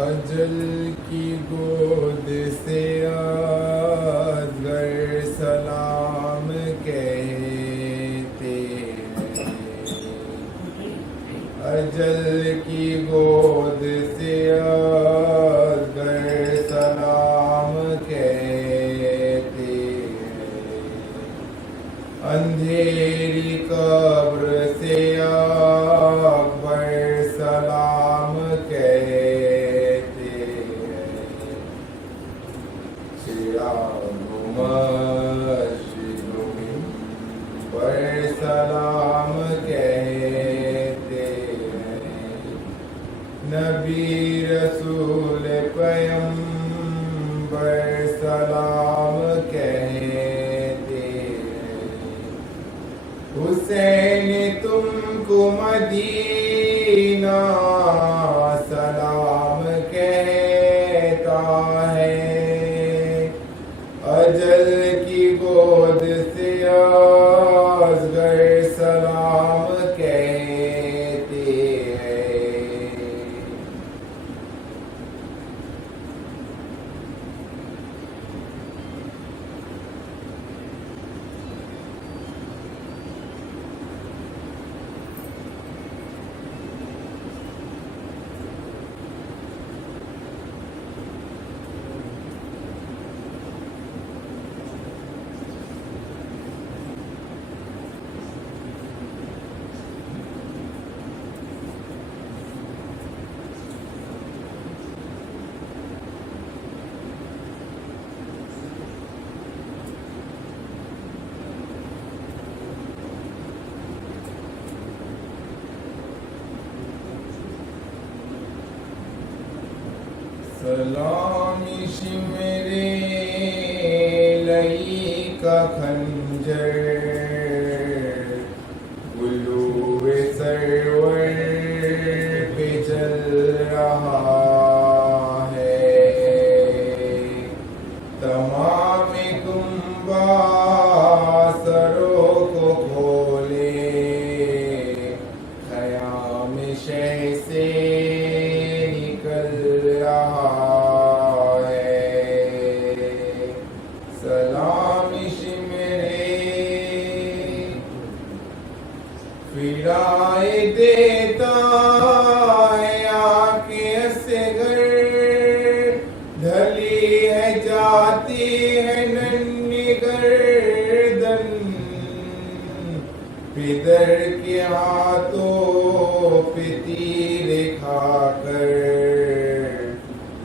اجل کی گود سے گر سلام کہتے ہیں، اجل کی گود سے گر سلام کہتے ہیں، اندھیری قبر سے اکبر سلام کہتے ہیں، چراغ مسجد پر سلام کہتے ہیں، نبی رسول پیغمبر سلام کہتے ہیں، حسین تم کو مدینہ سلام کہتا ہے، اجل کی گود سے اصغر سلام کہتے ہیں۔ سلامی میرے لئی کا خنجر گلوب سرور پہ چل رہا ہے، تمام کنبہ سروں کو کھولے، خیام شہ سے نکل رہا ہے، سلامش میرے فرائے دیتا ہے آنکھیں اصغر، ڈھلی ہے جاتی ہے ننھی گردن، پدر کے ہاتھوں پہ تیر کھا کر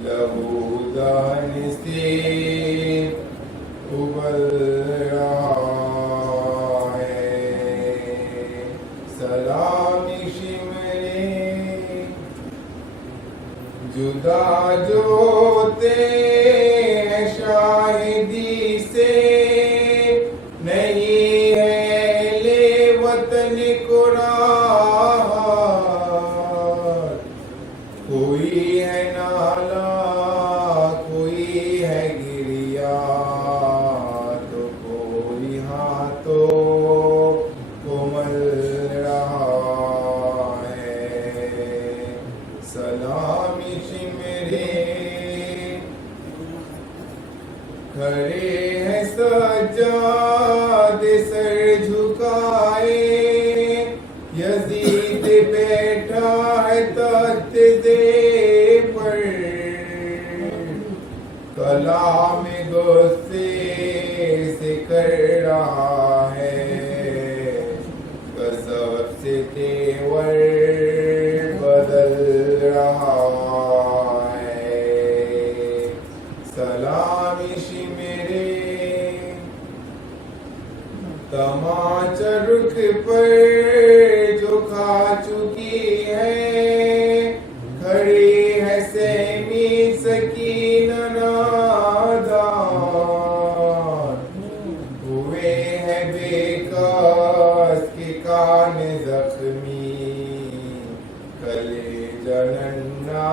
لہو دہن سے ابل رہا ہے، سلامش میرے جدا جو ہوتے ہیں شاہدی سے، نہیں ہے اہل وطن کو راحت، کوئی ہے نالا کوئی ہے گریا، تو کوئی ہاتھوں کو مل رہا ہے، سلامش میرے کھڑے ہیں سجاد سر جھکائے، یزید بیٹھا ہے تخت زیر پر، کلام غصے سے کر رہا ہے، غضب سے تیور بدل رہا ہے، سلامش میرے تماچا رخ پر جو کھا چکی ہے، کھڑی ہے سیمی سکینہ نادان، ہوئے ہیں بے کس کے کان زخمی، کلیجہ ننھا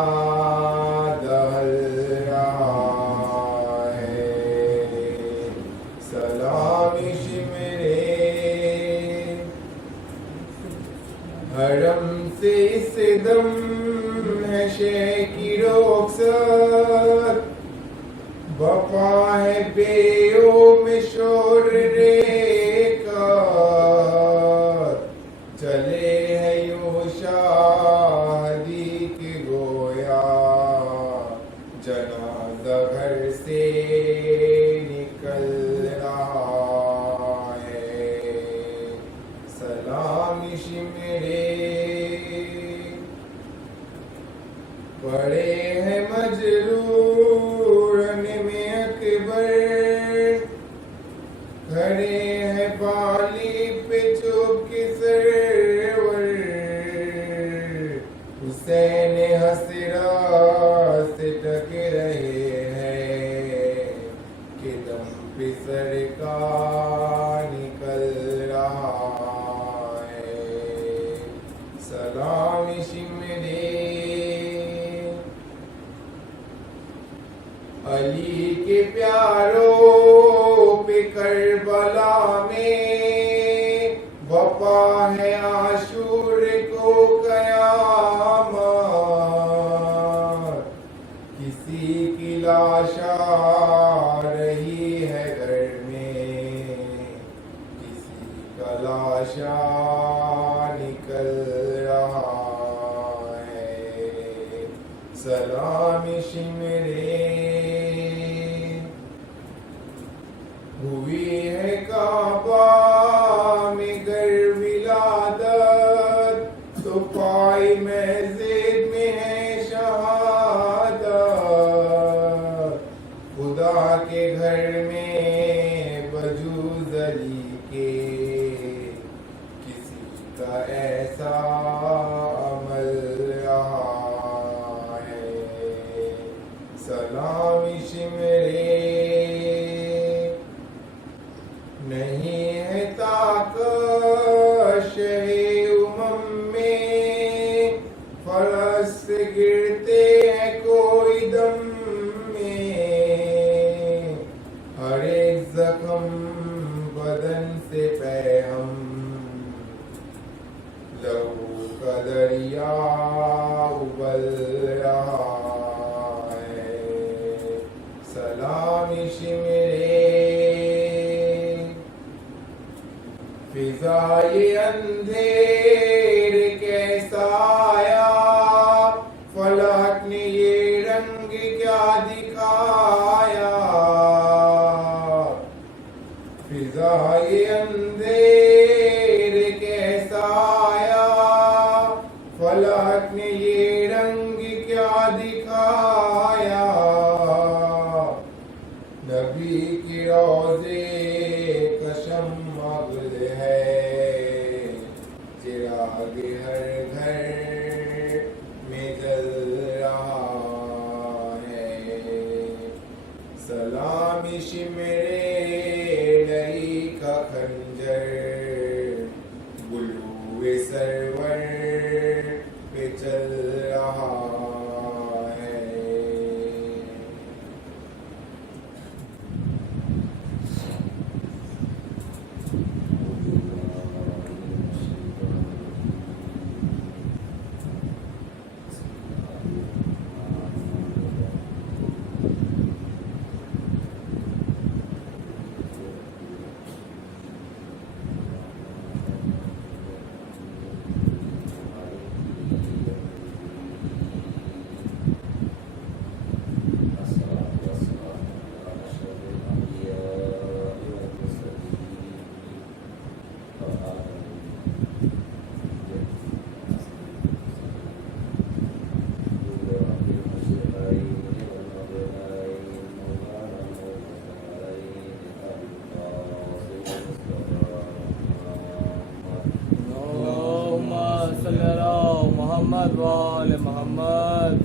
دہل رہا ہے، سلامش میرے حرم سے اس دم ہے نشے کی رخصت بپا ہے بیوں میں شور رے کا چلے ہیں یوں شادی کے گویا جنازہ گھر سے نکل رہا ہے سلام شمرے بڑے ہیں مجرور میں اکبر کھڑے ہیں بالی پہ چوک کے سرور حسین حسرا سے ٹک رہے ہیں کہ دم پہ سر کا نکل رہا ہے سلام شمرے علی کے پیاروں پہ کربلا میں بپا ہے عاشور کو قیامت کسی کی لاش آ رہی ہے گھر میں کسی کا لاشا نکل رہا ہے سلام شمرے ہوئی ہے کعبہ میں گر ولادت تو پائی مسجد میں ہے شہادت خدا کے گھر میں بجوز علی کے کسی کا ایسا عمل رہا ہے سلام شمرے نہیں ہے طاقت شہ امم میں فرش سے گرتے ہیں کوئی دم میں ہر ایک زخم بدن سے پیہم لہو کا دریا ابل رہا ہے سلام شمرے فضائے اندھیر کیسا آیا فلک نے یہ رنگ کیا دکھایا فضائے اندھیر کیسا آیا فلک نے یہ رنگ کیا دکھایا نبی کی روضے کشم مغل ہے چراغ ہر گھر میں جل رہا ہے سلام شمرے لئی کا خنجر بلوے سرور پہ چل رہا ہے محمد وآل محمد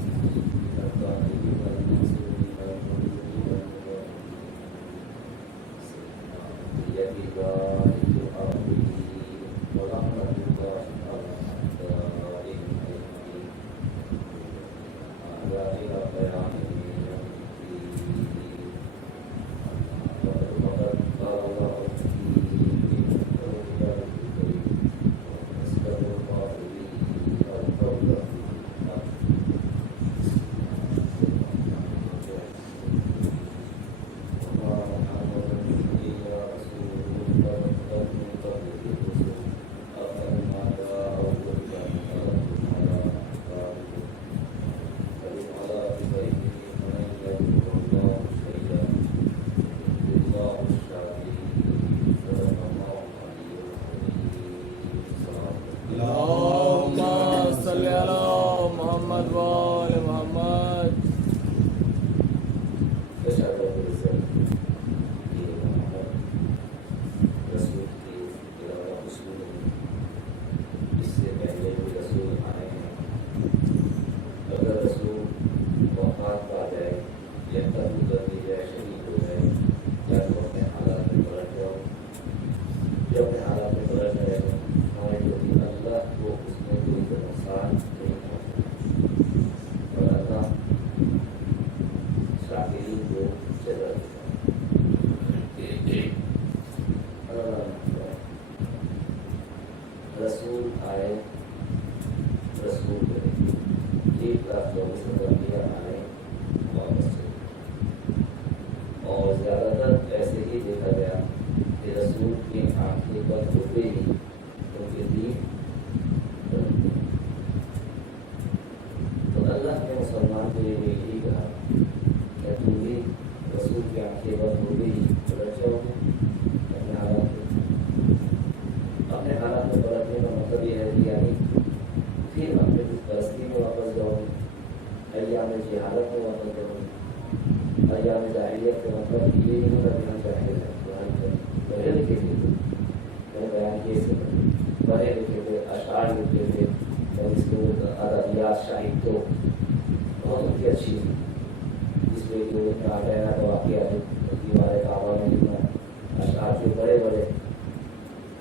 ایام جہالت میں وفات کروں، ایام جاہلیت کا مطلب یہ نہیں ہوتا کہ ہم جاہل ہیں، پڑھے لکھے تھے، میں نے بیان کیے سے پڑھے لکھے تھے، اشعار لکھے تھے، اور اس کو ادبیات شاہد تو بہت ان کی اچھی تھی، اس لیے جو اتنا آ گیا تو واقعہ دیوار کعبہ میں لکھنا، اشعار جو بڑے بڑے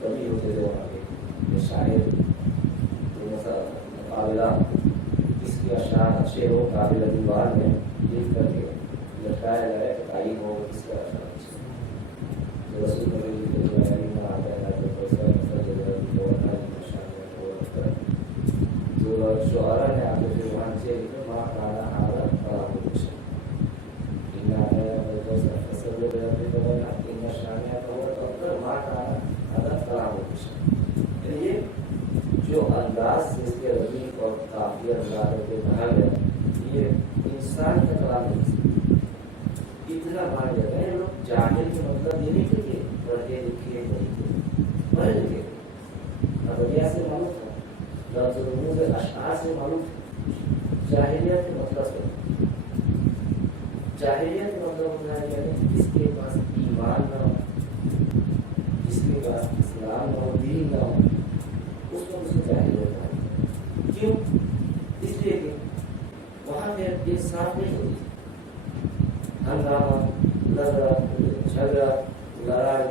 کبھی ہوتے تھے وہاں کے شاعر قابلہ اس کے اشعار اچھے ہو، قابل دیوار میں لکھ کر کے لٹکایا جائے تو تعلیم ہو اس کا اشعار اچھے رسول جو شعرا نے آپ کے زبان سے ماں کانا حالت خراب ہو گئی یہ جو انداز سے اس کے ربیع اور قافیہ انداز کے کہا گیا یہ انسان کا کلام نہیں، اتنا مان جاتا ہے لوگ جاہل کے مطلب یہ نہیں کہ پڑھے لکھے نہیں تھے، پڑھے لکھے ادبیات سے معلوم تھا، لفظ رموز اشعار سے معلوم تھا، جاہلیت کے مطلب سے جاہلیت کا مطلب ہوتا ہے یعنی جس کے پاس ایمان نہ ہو، جس کے پاس اسلام نہ ہو، دین نہ ہو، اس کو جاہل ہوتا ہے۔ کیوں؟ اس لیے کہ وہاں پہ انصاف نہیں ہوتی، ہنگامہ، جھگڑا، لڑائی،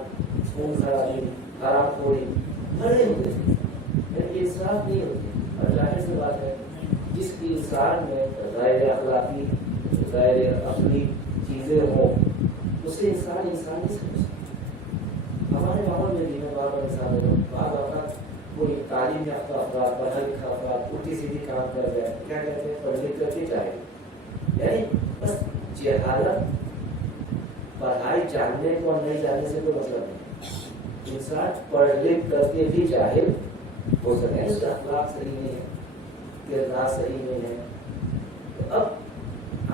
خون خرابی، خراب خوری بڑے ہوتے تھے، لیکن انصاف نہیں ہوتی۔ اور ظاہر سی بات ہے جس کی انسان میں غیر اخلاقی غیر عقلی چیزیں ہوں اسے انسان نہیں سمجھ سکتا۔ ہمارے ماحول میں بھی بار بار انسان ہو، بعض اوقات کوئی تعلیم یافتہ افراد، پڑھا لکھا افراد الٹی سیدھی کام کر رہے ہیں، کیا کہتے ہیں پڑھ لکھ کر کے جائے، یعنی بس جہالت پڑھائی جاننے کو اور نہیں جاننے سے کوئی مطلب نہیں، انسان پڑھ لکھ کر کے بھی جاہل ہو سکے، اس کا اخلاق صحیح نہیں ہے، کردار صحیح نہیں ہے۔ تو اب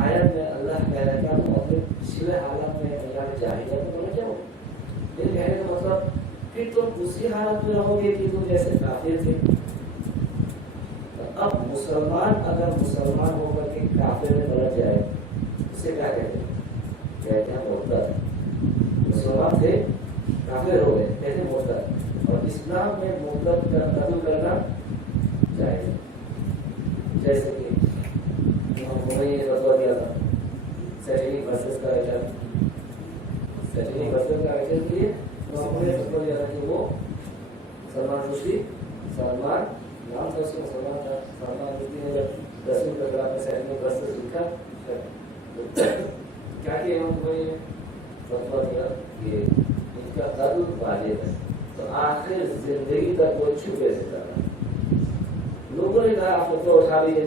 آیت میں اللہ کہہ رہا ہے کہ آپ اپنے پچھلے حالات میں اللہ جاہلیت میں بولے جاؤ، لیکن کہنے کا مطلب پھر تم دوسری حالت میں رہو گے کہ تم جیسے کافر تھے۔ اب مسلمان اگر مسلمان ہو کر کے کافر میں پلٹ جائے اسے کیا کہتے ہیں؟ کہتے ہیں مرتد۔ مسلمان تھے کافر ہو گئے کہتے ہیں مرتد، اور اسلام میں مرتد کا قتل کرنا جائز، جیسے کہ نے فتویٰ دیا تھا سیٹنگ ورسز کا ایجنٹ، سیٹنگ ورسز کا ایجنٹ کے لیے انہوں نے فتویٰ دیا تھا کہ وہ سلمان رشدی، سلمان نام تھا اس کا، مسلمان تھا، سلمان رشدی نے جب رسول کے خلاف میں سیٹنگ ورسز لکھا کیا کہ انہوں نے فتویٰ دیا کہ ان کا قتل واجب ہے، تو آخر زندگی تک وہ چھپے رہتا ہے۔ لوگوں نے کہا آپ فتویٰ اٹھا لیے،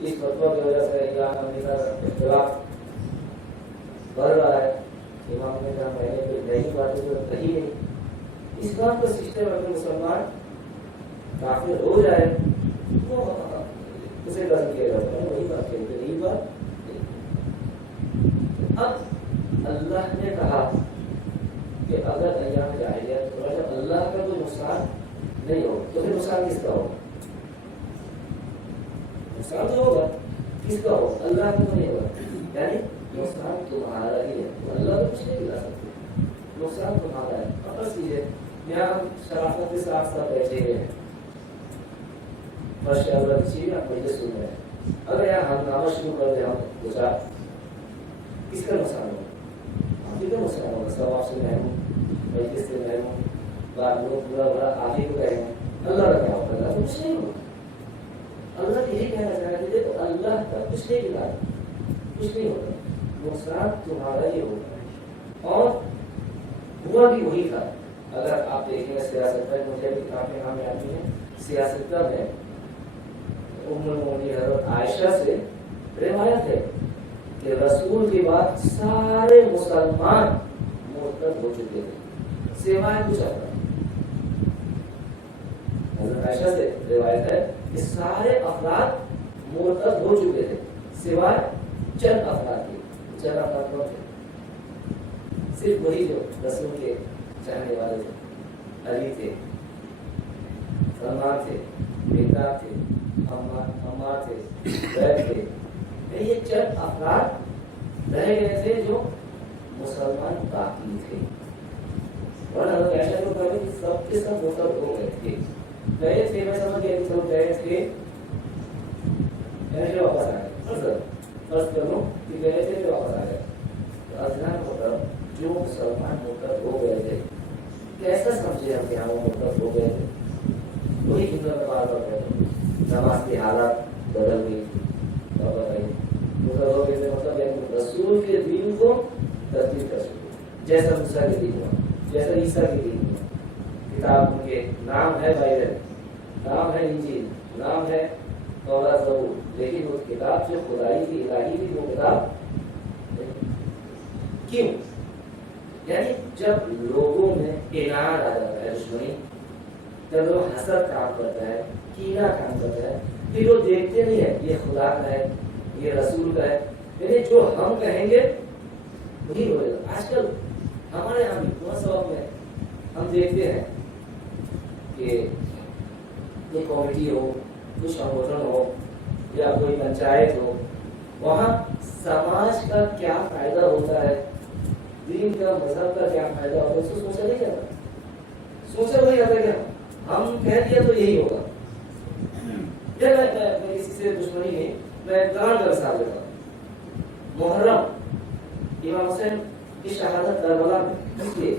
اس فتویٰ کی وجہ سے ایران امریکہ کا اختلاف بڑھ رہا ہے۔ امام نے کہا میں نے کوئی نئی باتیں تو کہی نہیں، اس بات کا سسٹم اگر مسلمان کافر ہو جائے تو اسے قتل کیا جاتا ہے، وہی بات کہتے ہیں، یہی بات۔ اب اللہ نے کہا کہ اگر ایام جاہلیت تو اللہ کا کوئی نقصان نہیں ہو تو پھر نقصان کس کا ہو؟ نقصان تو ہوگا، کس کا ہو؟ اللہ کا نہیں ہوگا، یعنی نقصان تمہارا ہی ہے، تو اللہ تو کچھ نہیں دلا سکتے، نقصان تمہارا ہے۔ اب بس یہ یہاں ہم شرافت کے ساتھ ساتھ بیٹھے ہوئے ہیں، فرش اللہ کی چیز آپ مجھے سن رہے ہیں، اگر یہاں ہنگامہ شروع کر دیں ہم گزار، کس کا نقصان ہوگا؟ آپ ہی کا نقصان ہوگا، سب آپ سے محروم، مجلس سے محروم، بعد لوگ برا برا آپ ہی کو کہیں گے، اللہ کا کیا ہوگا؟ اللہ تو کچھ نہیں ہوگا۔ اللہ یہی کہنا چاہ رہے تھے تو اللہ کا کچھ نہیں دلا، کچھ نہیں ہوگا، نقصان تمہارا ہی ہوگا۔ اور ہوا بھی وہی تھا، اگر آپ دیکھیں گے سیاست پر، مجھے بھی کافی نام آتی ہیں سیاست میں، ام المؤمنین حضرت عائشہ سے روایت ہے کہ رسول کے بعد سارے مسلمان مرتد ہو چکے تھے سوائے کچھ افراد۔ حضرت عائشہ سے روایت ہے کہ سارے افراد مرتد ہو چکے تھے سوائے چند افراد کے۔ چند افراد کون تھے؟ صرف وہی جو رسول کے چاہنے والے تھے، علی تھے، سلمان تھے، بیدار تھے، عمار تھے، زید تھے، یہ چند افراد رہ گئے تھے جو مسلمان باقی تھے، ورنہ ایسا تو کبھی سب کے سب مرتد ہو گئے تھے، گئے تھے، میں سمجھ گیا کہ سب گئے تھے، ایسے واپس آ گئے، فرض کر لوں کہ گئے تھے جو واپس آ گئے، تو ادنا مطلب جو مسلمان مرتد ہو گئے تھے کیسا سمجھے ہم کہ ہم مرتد ہو گئے تھے؟ وہی جملہ میں بار بار کہتے ہیں، نماز کی حالت بدل گئی، مرتد ہو گئے تھے مطلب یعنی رسول کے دین کو تسلیم کر سکتے، جیسا موسیٰ کے دین ہوا، جیسا عیسیٰ کے دین ہوا، کتاب ان کے نام ہے بائبل، نام ہے انجیل، نام ہے توراۃ زبور، لیکن وہ کتاب جو خدائی کی الہی تھی وہ کتاب کیوں؟ یعنی جب لوگوں میں اناد آ جاتا ہے، دشمنی، جب وہ حسد کام کرتا ہے، کینہ کام کرتا ہے، پھر وہ دیکھتے نہیں ہے یہ خدا کا ہے، یہ رسول کا ہے، یعنی جو ہم کہیں گے وہی ہو جائے گا۔ آج کل ہمارے یہاں بھی بہت سبق میں ہم دیکھتے ہیں کہ کوئی کمیٹی ہو، کوئی سنگھن ہو یا کوئی پنچایت ہو، وہاں سماج کا کیا فائدہ ہوتا ہے، دین کا مذہب کا کیا فائدہ ہوتا ہے، اس کو سوچا نہیں جاتا، سوچا نہیں جاتا کہ ہم کہہ دیا تو یہی ہوگا۔ میں کسی سے دشمنی نہیں، میں قرآن کا مثال دیتا ہوں۔ محرم امام حسین کی شہادت کربلا میں اس لیے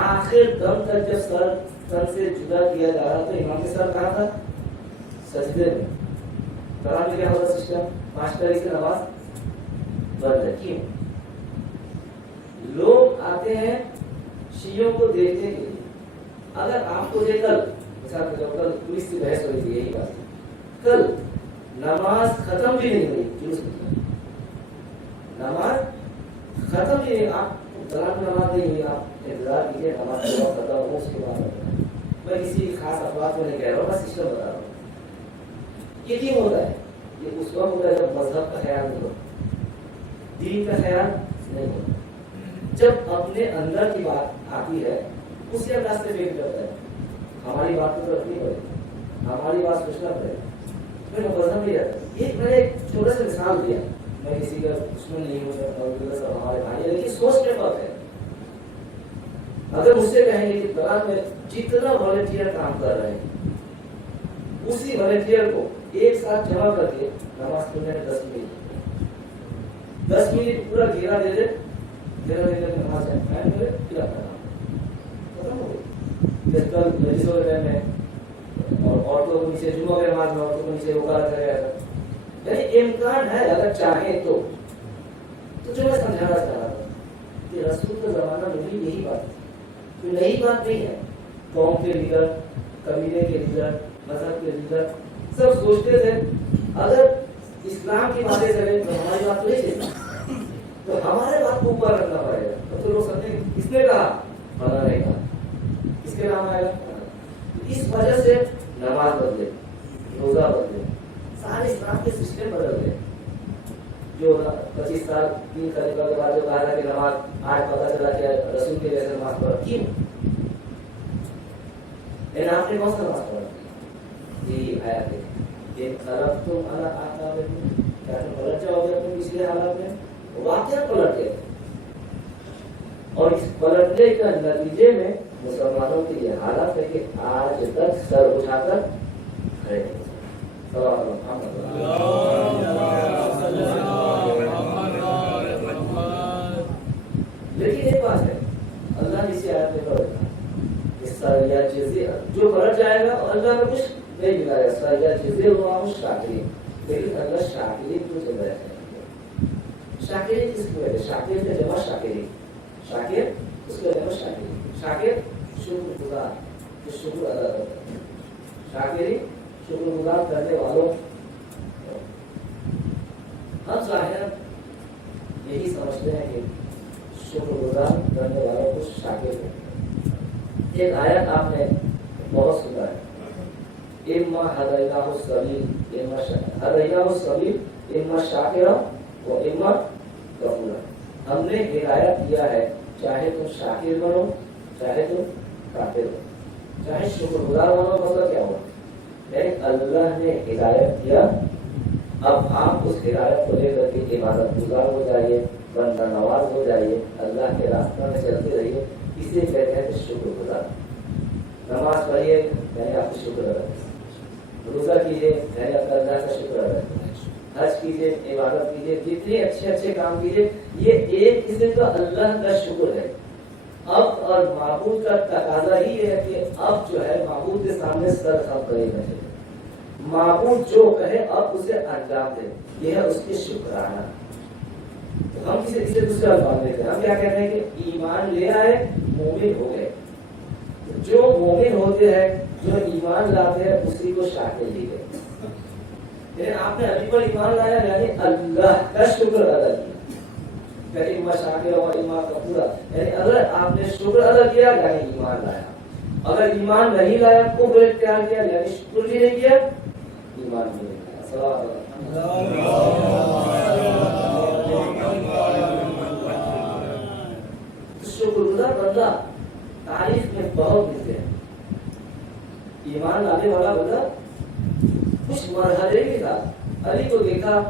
آخر دم تک جب سر تن سے جدا کیا جا رہا تو امام کے سر کہاں تھا؟ سجدے میں۔ قرآن میں کیا ہوتا سسٹم؟ 5 تاریخ سے نماز بند ہے۔ کیوں؟ لوگ آتے ہیں شیعوں کو دیکھنے کے لیے۔ اگر آپ کو کل مثال کے طور پر پولیس کی بحث ہوئی تھی یہی بات، کل نماز ختم بھی نہیں ہوئی، جلوس نماز ختم بھی نہیں، آپ قرآن نماز نہیں ہوئی، آپ انتظار کیجیے نماز کا وقت ختم ہو، اس کے بعد میں کسی خاص افراد کو نہیں کہہ رہا ہوں، میں سسٹم بتا رہا ہوں۔ یہ کیوں ہوتا ہے؟ یہ اس وقت ہوتا ہے جب مذہب کا خیال نہیں ہوتا، دین کا خیال نہیں ہوتا، جب اپنے اندر کی بات آتی ہے اسی انداز سے فیل کرتا ہے، ہماری بات کو طرف نہیں پڑے، ہماری بات سوچنا پڑے، میں مذہب نہیں رہتا۔ یہ میں نے ایک چھوٹا سا مثال دیا، میں کسی کا دشمن نہیں ہو سکتا، سب ہمارے بھائی ہیں، لیکن سوچ کے بات ہے۔ اگر مجھ سے کہیں گے کہ قرآن میں جتنا والنٹیئر کام کر رہے ہیں اسی والنٹیئر کو ایک ساتھ جمع کر کے نماز پڑھنے میں 10 منٹ پورا گھیرا دے دے، گھیرا دے دے نماز ہے پھر اپنا ختم ہو گئی۔ جس کل مجلسوں کے ٹائم میں اور عورتوں کو نیچے جمعہ کے نماز میں عورتوں کو نیچے روکا رکھا گیا تھا، یعنی امکان ہے اگر چاہیں تو جو میں سمجھانا چاہ رہا تھا کہ رسول کا زمانہ میں بھی یہی بات ہے، کوئی نئی بات نہیں ہے۔ قوم کے لیڈر، قبیلے کے لیڈر، مذہب کے لیڈر سب سوچتے تھے اگر اسلام کی باتیں کریں تو ہماری بات تو نہیں چلتی، تو ہمارے بات کو اوپر رکھنا پڑے گا، تو لوگ سمجھیں کس نے کہا، فلاں نے کہا، کس کے نام آئے گا۔ اس وجہ سے نماز بدلے، روزہ بدلے، سارے اسلام کے سسٹم بدل گئے۔ جو 25 سال 3 خلیفہ کے بعد جو کہا تھا کہ نماز، آج پتا چلا کہ رسول کے جیسے نماز پڑھا، کیوں؟ لیکن آپ نے کون سا نماز پڑھا؟ جی آیات ہے کہ خراب تم اللہ آتا ہے، کیا تم پلٹ جاؤ گے اپنے پچھلے حالات میں؟ واقعہ پلٹ گئے، اور اس پلٹنے کا نتیجے میں مسلمانوں کی یہ حالت ہے کہ آج تک سر اٹھا کر کھڑے ہیں۔ لیکن ایک بات ہے، اللہ نے اسی آیت میں پڑھا جو پلٹ جائے گا اور اللہ کا کچھ نہیں ملائے گا، لیکن اللہ شاکرین کو چل رہا ہے۔ شاکرین کس کو ہے؟ شاکر کا جمع شاکرین، شاکر اس کا جمع شاکرین، شاکر شکر گزار، جو شکر ادا کرتا ہے، شاکرین شکر گزار کرنے والوں۔ ہم ظاہر یہی سمجھتے ہیں کہ شکر گزار کرنے والوں کو شاکر ہے۔ ایک آیت آپ نے بہت سنا ہے، اما ہدیناہ السبیل اما شاکرا و اما کفورا۔ ہم نے ہدایت دیا ہے، چاہے تم شاکر بنو چاہے تم کافر بنو، چاہے شکر گزار بنو، مطلب کیا ہوا؟ اللہ نے ہدایت دیا اب آپ اس ہدایت کو لے کر کے عبادت گزار ہو جائیے، بندہ نواز ہو جائیے، اللہ کے راستہ میں چلتے رہیے، اسے کہتے ہیں کہ شکر گزار۔ نماز پڑھیے یعنی آپ کو شکر ادا کریں، روزہ کیجیے یعنی آپ اللہ کا شکر ادا کریں، حج کیجیے، عبادت کیجیے، جتنے اچھے اچھے کام کیجیے، یہ ایک قسم کا اللہ کا شکر ہے۔ اب اور معبود کا تقاضا ہی ہے کہ اب جو ہے معبود کے سامنے سر خم کرے بیٹھے، معبود جو کہے اب اسے انجام دے، یہ ہے اس کی شکرانہ۔ ہم کسی دوسرے الفاظ میں ہم کیا کہتے ہیں کہ ایمان لے آئے مومن ہو گئے۔ جو مومن ہوتے ہیں، جو ایمان لاتے ہیں، اسی کو شاکر دی گئے۔ لیکن آپ نے ابھی پر ایمان لایا یعنی اللہ کا شکر ادا کیا، کہ شاکر اور ایمان کا پورا، یعنی اگر آپ نے شکر ادا کیا یعنی ایمان لایا، اگر ایمان نہیں لایا کفر اختیار کیا یعنی شکر بھی نہیں کیا، ایمان بھی نہیں لایا۔ صلوات شکر گزار بندہ تاریخ میں بہت ملتے ہیں۔ ایمان لانے والا بندہ کچھ مرحلے کے ساتھ علی کو دیکھا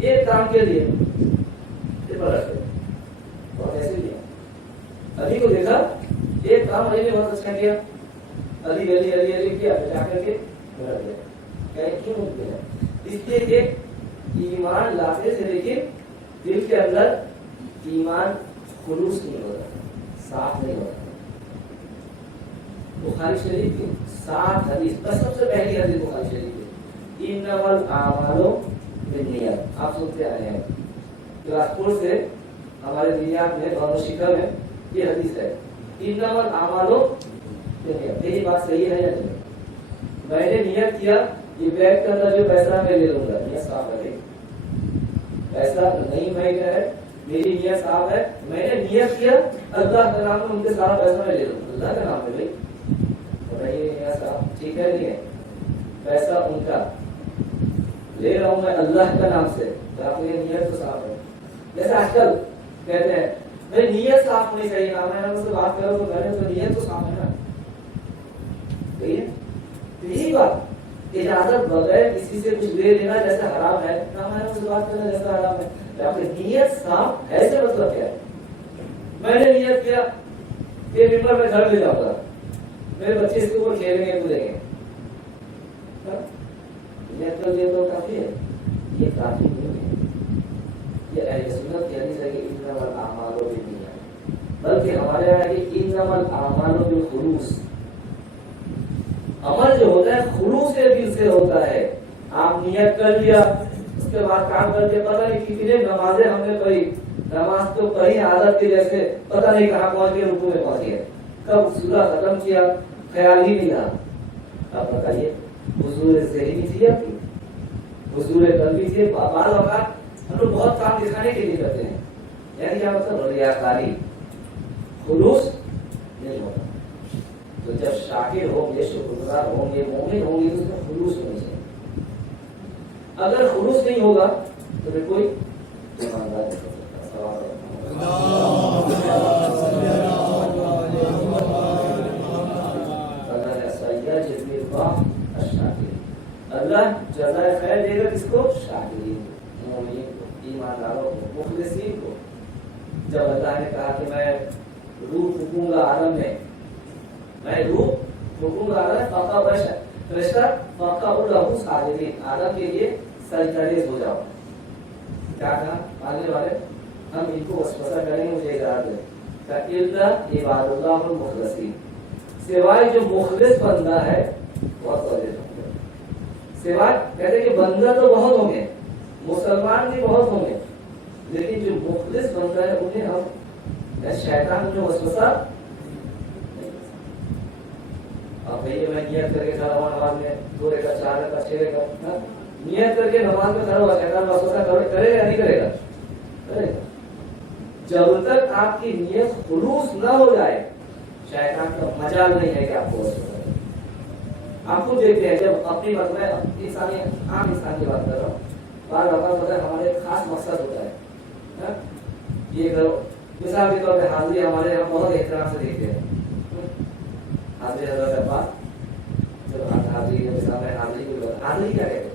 ایک کام کے لیے اور ایسے لیا، علی کو دیکھا ایک کام علی نے بہت اچھا کیا، علی علی علی علی کیا، جا کر کے کیوں کیا؟ اس لیے کہ ایمان لاتے سے لیکن دل کے اندر ایمان خلوص نہیں ہوتا، صاف نہیں ہوتا۔ بخاری شریف کی 7 حدیث، سب سے پہلی حدیث بخاری شریف کی، انما الاعمال بالنیات۔ آپ سنتے آئے ہیں کلاسپور سے ہمارے دنیات میں بہت شکر میں یہ حدیث ہے، انما الاعمال بالنیات۔ یہی بات صحیح ہے یا نہیں؟ میں نے نیت کیا یہ بیگ کے اندر جو پیسہ میں لے لوں گا، نیت صاف ہے، پیسہ نہیں مہنگا ہے، میری نیت صاف ہے، میں نے نیت کیا اللہ کا نام میں ان کے سارا پیسہ میں لے لوں، اللہ کا نام ہے بھائی، بتائیے نیت صاف ٹھیک ہے نہیں ہے؟ پیسہ ان کا لے رہا ہوں میں اللہ کا نام سے، تو آپ کو یہ نیت تو صاف ہے۔ جیسے آج کل کہتے ہیں میری نیت صاف ہونی چاہیے، نا میں ان سے بات کروں تو میں نے تو نیت تو صاف ہے نا، یہی بات اجازت بغیر کسی سے کچھ لے لینا جیسے حرام ہے، نہ میں سے بات کرنا جیسا حرام ہے۔ آپ کی نیت صاف ہے سے مطلب کیا ہے؟ میں نے نیت کیا کہ ممبر میں گھر لے جاؤں گا، میرے بچے اس کے اوپر کھیلیں گے کودیں گے، نیت کر لیا تو کافی ہے؟ یہ کافی نہیں ہے۔ یہ اہل سنت کی حدیث ہے کہ انما الاعمال بالنیات، بلکہ ہمارے یہاں کہ انما الاعمال بالخلوص، عمل جو ہوتا ہے خلوص دل سے ہوتا ہے۔ آپ نیت کر لیا اس کے بعد کام کر کے پتہ نہیں کتنے نمازیں ہم نے پڑھی، نماز تو پڑھی عادت کی جیسے پتہ نہیں کہاں پہنچ گئے، رکوع میں پہنچ گئے، کب سورہ ختم کیا خیال ہی نہیں رہا۔ اب بتائیے حضور ذہنی تھی یا تھی؟ حضور قلبی تھی؟ بعض اوقات ہم لوگ بہت کام دکھانے کے لیے کرتے ہیں، یعنی کیا مطلب ریاکاری، خلوص نہیں ہوتا۔ تو جب شاکر ہوں گے، شکر گزار ہوں گے، مومن ہوں گے، تو اس میں خلوص ہونی چاہیے۔ اگر خلوص نہیں ہوگا تو پھر کوئی ایماندار نہیں ہو سکتا۔ اللہ جزائے خیر دے گا کس کو؟ شاکرین، مومنین کو، ایمانداروں کو، مخلصین کو۔ جب اللہ نے کہا کہ میں روح پھونکوں گا عالم میں، میں روح پھونکوں گا عالم میں، آدم کے لیے سجدہ ہو جاؤ، کیا کہا آگے والے؟ ہم ان کو وسوسہ کریں گے، مجھے اجازت دیں، الا عباد اللہ المخلصین، سوائے جو مخلص بندہ ہے بہت سارے سوائے، کہتے کہ بندہ تو بہت ہوں گے، مسلمان بھی بہت ہوں گے، لیکن جو مخلص بندہ ہے انہیں ہم شیطان جو وسوسہ اب بھائی میں نیت کر کے کھڑا ہوا نماز میں 2 رکعت 4 رکعت 6 رکعت نیت کر کے نماز میں کھڑا ہوا، شیطان وسوسہ کرے گا یا نہیں کرے گا؟ کرے گا۔ جب تک آپ کی نیت خلوص نہ ہو جائے شیطان کا مجال نہیں ہے کہ آپ کو وسوسہ کرے۔ آپ کو دیکھتے ہیں جب اپنی بات میں انسانی عام انسان کی بات کر رہا ہوں، بعض اوقات ہوتا ہے ہمارے خاص مقصد ہوتا ہے، یہ کرو، مثال کے طور پہ حاضری ہمارے یہاں بہت احترام سے دیکھتے ہیں، حاضری حضرت عباس جب حاضری مثال ہے، حاضری کیا کہتے ہیں؟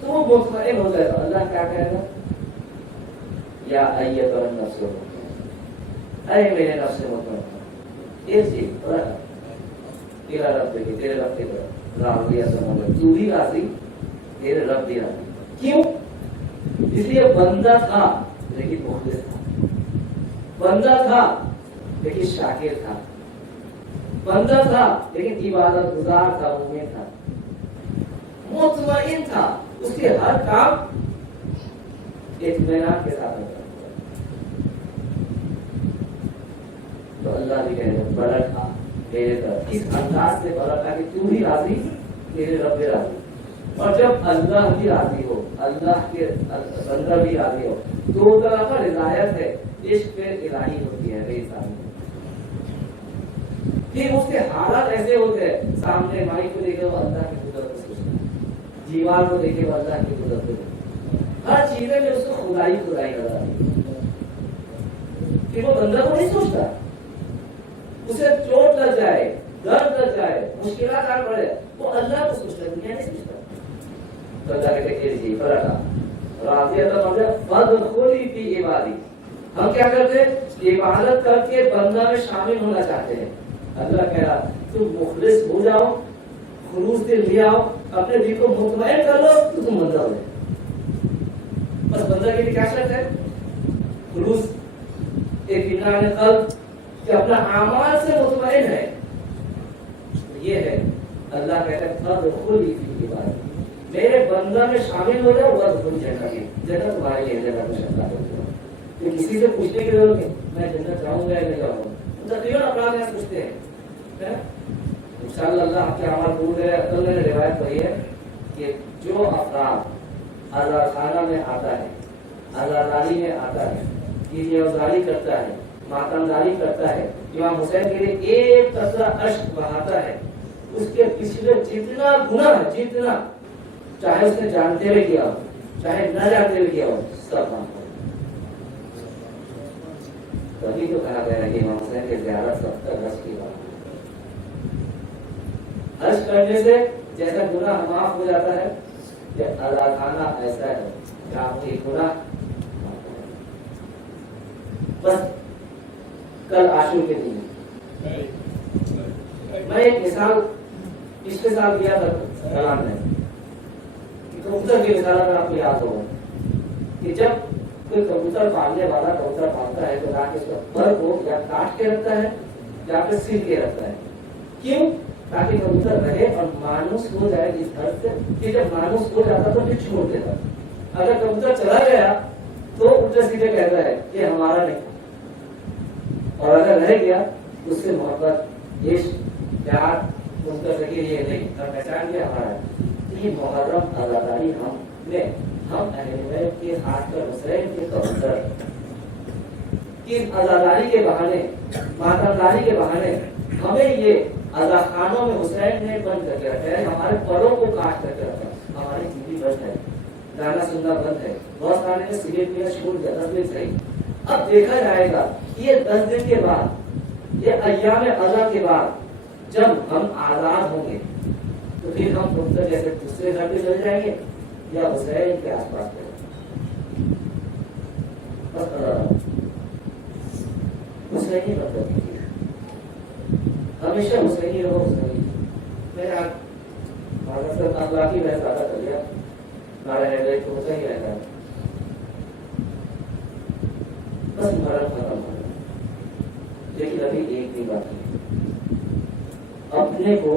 تو وہ مطمئن ہو جائے. تو اللہ کیا کہے گا؟ یا ایتھا النفس المطمئنہ، اے میرے نفس مطمئنہ، ارجعی الی ربک، تیرے رب کی طرف، راضیہ مرضیہ، تو بھی راضی، تیرے رب بھی راضی. کیوں؟ اس لیے بندہ تھا لیکن مخلص تھا، بندہ تھا لیکن شاکر تھا، بندہ تھا لیکن عبادت گزار تھا، مومن تھا، مطمئن تھا. اس کے ہر کام اطمینان کے ساتھ ہوتا. تو اللہ بھی کہہ رہے برکھا میرے طرف، اس انداز سے برکھا کہ تو بھی راضی، تیرے رب بھی راضی. اور جب اللہ بھی راضی ہو، اللہ کے بندہ بھی راضی ہو، دو طرح کا رضایت ہے. عشق الہی ہوتی ہے بے انسانی. پھر اس کے حالات ایسے ہوتے ہیں، سامنے مائی کو دیکھے وہ اللہ کی قدرت کو سوچتا ہے، دیوار کو دیکھے وہ اللہ کی قدرت کو دیکھتا ہے، ہر چیز میں اس کو خدائی خدائی نظر آتی ہے. پھر وہ بندہ کو نہیں سوچتا، اسے چوٹ لگ جائے، درد لگ جائے، مشکلات آ پڑے، وہ اللہ کو سوچتا ہے، دنیا نہیں سوچتا. تو اللہ کہتے ہیں جی فرقا راضیہ فادخلی فی عبادی. ہم کیا کرتے ہیں؟ عبادت کر کے بندہ میں شامل ہونا چاہتے ہیں. اللہ کہہ رہا تم مخلص ہو جاؤ، خلوص دل لے آؤ، اپنے دل کو مطمئن کر لو تو تم بندہ ہو جائے. بس بندہ کے لیے کیا شرط ہے؟ خلوص، ایک اطمینان قلب کہ اپنا اعمال سے مطمئن ہے. یہ ہے اللہ کہتا ہے فادخلی فی عبادی، میرے بندہ میں شامل ہو جاؤ، وادخل جنتی، جنت تمہارے لیے جنت میں شامل ہو جاؤ. تو کسی سے پوچھنے کی ضرورت نہیں میں جنت جاؤں گا یا نہیں جاؤں گا. تقریباً افراد یہاں پوچھتے ہیں. انشاءاللہ اللہ آپ کے اعمال قبول کرے. اللہ نے روایت پڑھی ہے کہ جو افراد آزاد خانہ میں آتا ہے، آزاداری میں آتا ہے، کسی اوزاری کرتا ہے، ماتمداری کرتا ہے، امام حسین کے لیے ایک قطرہ اشک بہاتا ہے، اس کے پچھلے جتنا گناہ ہے، جتنا چاہے اس نے جانتے ہوئے کیا ہو چاہے نہ جانتے ہوئے کیا ہو، سب معاف ہو. تبھی تو کہا گیا ہے کہ امام حسین کی زیارت 70 گز کی بات. حج کرنے سے جیسا گناہ معاف ہو جاتا ہے، یہ اللہ خانہ ایسا ہے کہ آپ کی گناہ. بس کل عاشور کے دن میں ایک مثال پچھلے سال دیا تھا کلام میں، کبوتر کی مثال اگر آپ کو یاد ہوگا کہ جب کوئی کبوتر پالنے والا کبوتر پالتا ہے تو لا کے اس کا پر کو یا کاٹ کے رکھتا ہے یا پھر سل کے رکھتا ہے. کیوں؟ تاکہ کبوتر رہے اور مانوس ہو جائے جس گھر سے کہ جب مانوس ہو جاتا تو پھر چھوڑ دیتا. اگر کبوتر چلا گیا تو الٹے سیدھے کہتا ہے کہ ہمارا نہیں، اور اگر رہ گیا اس سے محبت، عشق، پیار اس کا ذکر یہ نہیں اور پہچان کے ہمارا ہے. یہ محرم آزاداری ہم اہل بیت کے ہاتھ پر حسین کے کبوتر کی آزاداری کے بہانے، ماتمداری کے بہانے ہمیں یہ آزاد خانوں میں حسین نے بند کر کے رکھا ہے، ہمارے پروں کو کاٹ کر کے رکھا ہے، ہماری زندگی بند ہے، گانا سننا بند ہے، بہت سارے نے سگریٹ پینا چھوڑ دیا 10 دن صحیح. اب دیکھا جائے گا یہ 10 دن کے بعد، یہ ایام اضحیٰ کے بعد جب ہم آزاد ہوں گے تو پھر ہم کبوتر جیسے دوسرے گھر پہ چل جائیں گے یا حسین کے آس پاس حسینی مطلب ہمیشہ حسینی رہو. حسینی میں اخلاقی بحث زیادہ کر لیا، ہمارے ہیڈ تو ہوتا ہی رہتا ہے. بس مرض ختم ہو گیا، لیکن ابھی ایک بھی بات نہیں. اپنے کو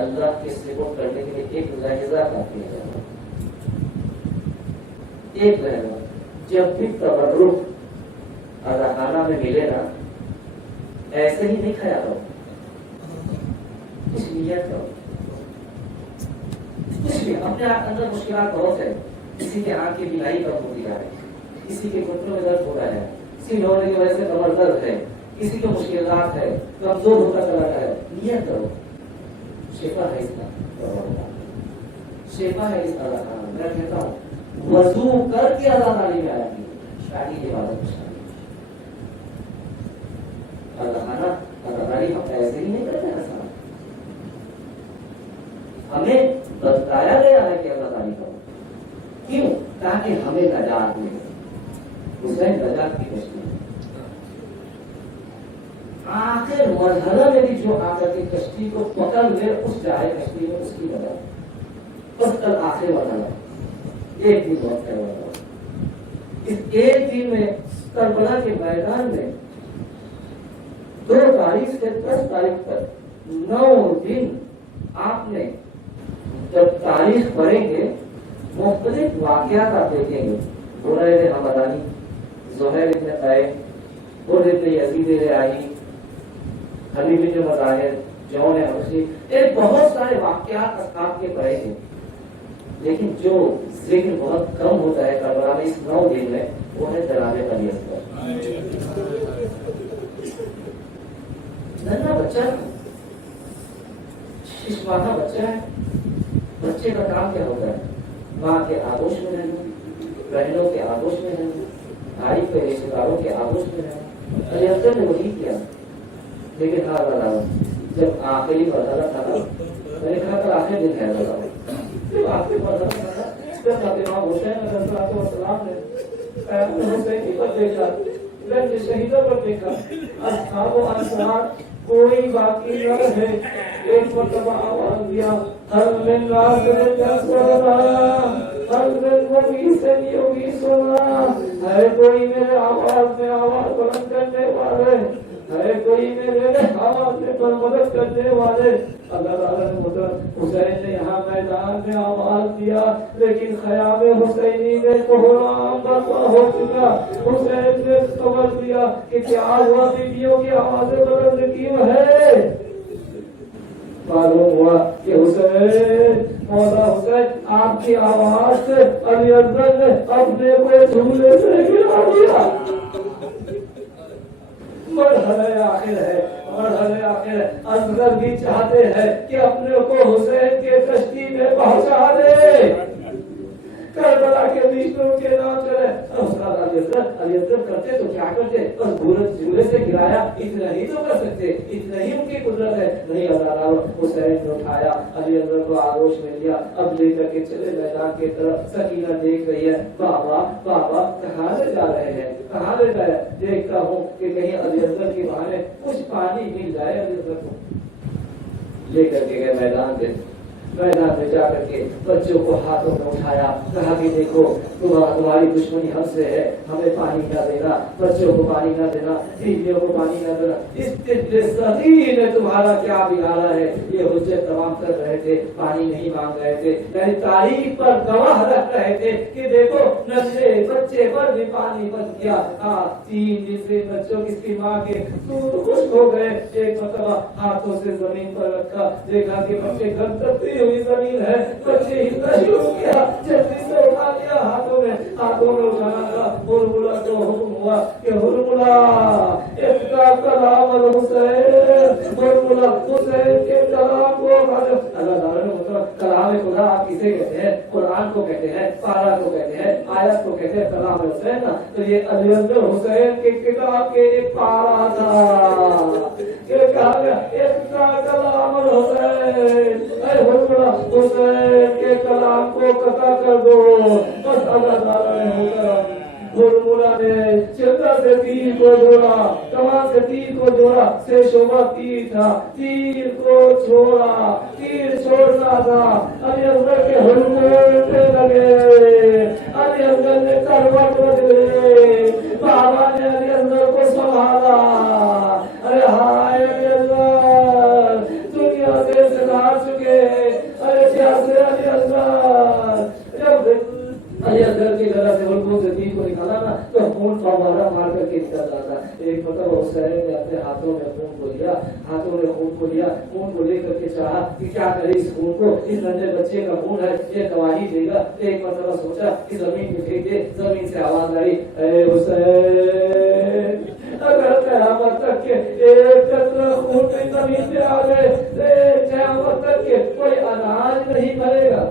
اللہ کے سپورٹ کرنے کے لیے ایک لہجہ کافی ہے. ایک لہجہ جب بھی تبرک اداکانہ میں ملے نا، ایسے ہی نہیں کھایا کرو، کچھ نیت کرو، کچھ بھی. اپنے اندر مشکلات بہت ہے، کسی کے آنکھ کی بینائی کم ہوتی ہے، کسی کے گھٹنوں میں درد ہوتا ہے، کسی ہونے کی وجہ سے کمر درد ہے، کسی کو مشکلات ہے، کمزور ہوتا چلا جاتا ہے. نیت کرو، شفا ہے اس کا، شفا ہے اس اداکانہ. میں کہتا ہوں وضو کر کے اداکاری میں آیا کی شادی کی عبادت میں شامل. اداکانہ اداکاری ہم ایسے ہی نہیں کرتے ہیں. ہمیں بتایا گیا ہے کہ اداکاری کرو. کیوں؟ تاکہ ہمیں نجات ملے. حسین نجات کی کشتی آخر مرحلہ میں بھی جو آ کر کے کشتی کو پکڑ لے اس جائے کشتی میں اس کی مدد. بس کل آخر مرحلہ ایک دن وقت ہے. اس ایک دن میں کربلا کے میدان میں 2 تاریخ سے 10 تاریخ تک 9 دن آپ نے جب تاریخ پڑھیں گے مختلف واقعات آپ دیکھیں گے. بریر حمدانی, زہیر ابن قیس, خود ابن یزید رعائی, حبیب بن مظاہر, جون حبشی, ایک بہت سارے واقعات اصحاب کے پڑھے ہیں. لیکن جو ذکر بہت کم ہوتا ہے کربلا میں اس 9 دن میں وہ ہے جناب علی اصغر. ننھا بچہ, 6 ماہ بچہ ہے. بچے کا کام کیا ہوتا ہے؟ ماں کے آغوش میں رہنا, بہنوں کے آغوش میں رہنا, بھائی کے رشتے داروں کے آغوش میں رہنا. علی اصغر نے وہی کیا. لیکن جب آخری مرحلہ تھا میں نے کہا کہ آخری دن ہے جب آخری مرحلہ تھا جب امام حسین علیہ السلام نے حسین پر دیکھا, شہیدوں پر دیکھا, اصحاب و انصار کوئی باقی نہ رہے. ایک مرتبہ آواز دیا, ہر من ناظر جسورا, ہر من وہی سے یوگی سنا. ہے کوئی میرے آواز میں آواز بلند کرنے والے, ہے کوئی میرے آواز میں پر مدد کرنے والے. اللہ تعالیٰ نے مدد حسین نے یہاں میدان میں آواز دیا, لیکن خیام حسینی میں کوہرام برپا ہو چکا. حسین نے خبر دیا کہ کیا ہوا, بیویوں کی آوازیں بلند کیوں ہے. معلوم ہوا کہ حسین, مولا حسین, آپ کی آواز سے علی اصغر نے اپنے کو جھولے سے گرا دیا. مرحلہ آخر ہے, مرحلہ آخر ہے. اصغر بھی چاہتے ہیں کہ اپنے کو حسین کے کشتی میں پہنچا دے. کربلا کے بیچ میں ان کے نام چلے. علی اصغر کرتے تو کیا کرتے, بس جھولے سے گرایا, اتنا ہی تو کر سکتے, اتنا ہی ان کی قدرت ہے. نہیں, اللہ حسین نے اٹھایا, علی اصغر کو آغوش میں لیا, اب لے کر کے چلے میدان کی طرف. سکینہ دیکھ رہی ہے, بابا بابا کہاں لے جا رہے ہیں, کہاں لے جائے. دیکھتا ہوں کہ کہیں علی اصغر کے بہانے کچھ پانی مل جائے. علی اصغر کو لے کر کے گئے میدان پہ. میدان میں جا کر کے بچوں کو ہاتھوں میں اٹھایا, کہا کہ دیکھو تمہاری دشمنی ہم سے ہے, ہمیں پانی نہ دینا, بچوں کو پانی نہ دینا, بیویوں کو پانی نہ دینا. اس طفل صغیر میں تمہارا کیا بگاڑا ہے. یہ حجت تمام کر رہے تھے, پانی نہیں مانگ رہے تھے, یعنی تاریخ پر گواہ رکھ رہے تھے کہ دیکھو نشے بچے پر بھی پانی بچ گیا. 3 دن سے بچوں کی ماں کے دودھ خشک ہو گئے. ایک مرتبہ ہاتھوں سے زمین پر رکھا, دیکھا کہ بچے گھر تکتی ہوئی زمین ہے. بچے ہلنا شروع کیا, جلدی سے اٹھا لیا ہاتھوں میں اٹھانا تھا. ہرملا کو حکم ہوا کہ ہرملا اقرا کلام الحسین, ہرملا حسین کے کلام کو. اللہ تعالیٰ نے مطلب کلام خدا آپ کسے کہتے ہیں؟ قرآن کو کہتے ہیں, پارا کو کہتے ہیں, آیت کو کہتے ہیں کلام حسین. تو یہ علی اصغر حسین کے کتاب کے ایک پارا تھا کہ کہا گیا اقرا کلام الحسین, حسین کے کلام کو قطع کر دو. بس اللہ تعالیٰ نے ہرملا نے چلتا سے تیر کو جوڑا, کمان سے تیر کو جوڑا. سے شعبہ تیر تھا, تیر کو چھوڑا, تیر چھوڑنا تھا. علی اصغر کے ہرملے پہ لگے, علی اصغر نے کروٹ بدلے, بابا نے علی اصغر کو سنبھالا. ارے ہائے علی اصغر دنیا سے سدھار چکے. ارے کیسے علی اصغر, جب علی اصغر کے گلا سے ہلکوں سے تیر کو نکالا نا تو خون فوارہ مار کر کے نکل جاتا. ایک مرتبہ حسین نے اپنے ہاتھوں میں خون کو لیا, ہاتھوں میں خون کو لیا, خون کو لے کر کے چاہا کہ کیا کرے اس خون کو, اس ننھے بچے کا خون ہے, یہ گواہی دے گا. ایک مرتبہ سوچا کہ زمین میں پھینک دے. زمین سے آواز آئی, اے حسین, اگر قیامت تک کے ایک قطرہ خون کی زمین پہ آ گئے, قیامت تک کے کوئی اناج نہیں بھرے گا.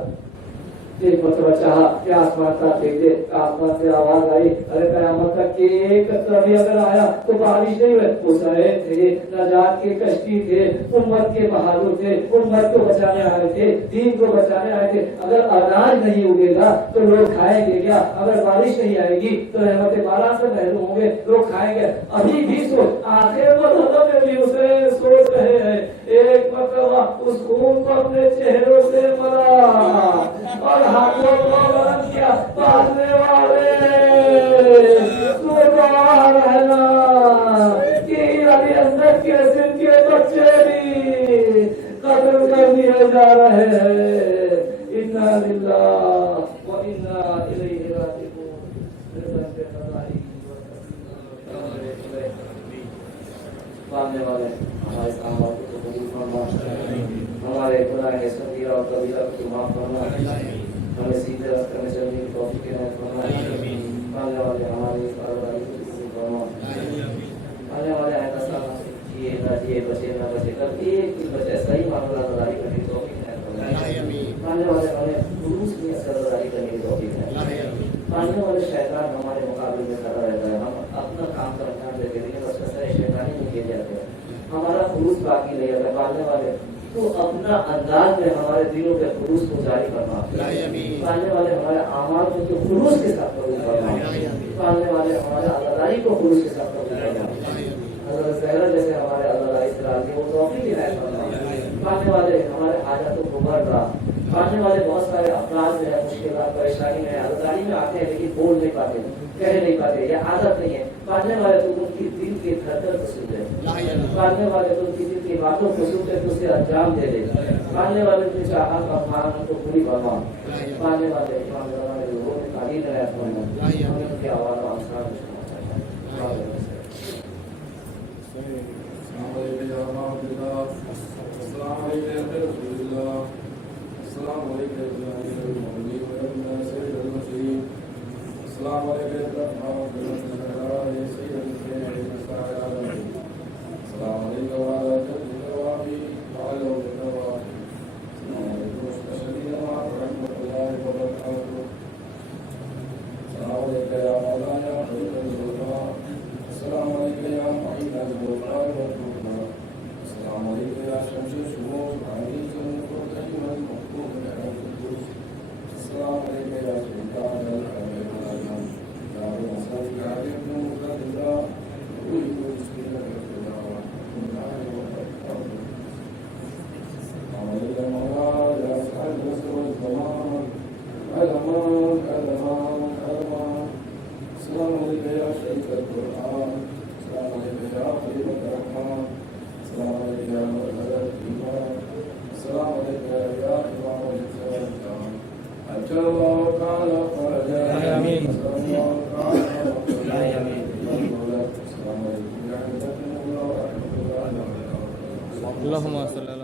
ایک مرتبہ چاہا کہ آسمان کا دیکھ دے، آسمان سے آواز آئی، ارے قیامت تک کے ایک کبھی اگر آیا تو بارش نہیں ہوئے، وہ سارے تھے نجات کے کشتی تھے، امت کے بہادر تھے، امت کو بچانے آئے تھے، دین کو بچانے آئے تھے، اگر اناج نہیں اگے گا تو لوگ کھائیں گے کیا؟ اگر بارش نہیں آئے گی تو رحمت باران سے محروم ہوں گے، لوگ کھائیں گے۔ ابھی بھی سوچ، آخر مرحلہ میں بھی اسے سوچ رہے ہیں، ایک مرتبہ اس خون کو اپنے چہروں سے مرا اور ہاتھوں کو بلند کیا، باندھنے والے تو گواہ رہنا کہ ابھی اندر کے سن کے بچے بھی قتل کر دیے جا رہے ہیں۔ انا للہ و انا الیہ راجعون۔ ماننے والے ہمارے کاموں کو قبول فرما، ہمارے گناہ صغیرہ اور کبیرہ کو معاف فرما، ہمیں سیدھے راستے میں چلنے کی توفیق عنایت فرما۔ ماننے والے ہمارے اس کاروباری کو قبول فرما، ماننے والے آئندہ سال جیے نہ جیے، بچے نہ بچے، کر ایک ہی بچے صحیح معاملہ داری کرنے کی توفیق عنایت فرما۔ ماننے والے ہمیں خلوص میں سرداری کرنے کی توفیق عنایت فرما۔ ماننے والے شیطان ہمارے مقابلے میں کھڑا رہتا ہے، ہم اپنا کام کا انجام دیتے ہیں، بس کا سر شیطانی نہیں کیے جاتے ہیں، ہمارا خلوص باقی نہیں ہے۔ ماننے والے تو اپنا انداز میں ہمارے دلوں کے خلوص کو جاری کرنا، ماننے والے ہمارے اعمال کو جو خلوص کے ساتھ قبول کرنا، ماننے والے ہمارے عزاداری کو خلوص کے ساتھ قبول کرنا، حضرت زہرا جیسے ہمارے اللہ اس طرح کے وہ توفیق عنایت فرما۔ ماننے والے ہمارے حاجتوں کو بھر رہا، ماننے والے بہت سارے افراد میں مشکلات پریشانی میں عزاداری میں آتے ہیں لیکن بول نہیں پاتے، کہہ نہیں پاتے، یہ عادت نہیں ہے۔ ماننے والے تو ان کی دل کے دھڑکن کو سنتے، ماننے والے تو ان کی دل کی باتوں کو سنتے تو اسے انجام دے دے، ماننے والے تو چاہا کا مان کو پوری فرما۔ ماننے والے لوگوں نے تعلیم عنایت فرما، ان کی آواز و انصار اللهم صل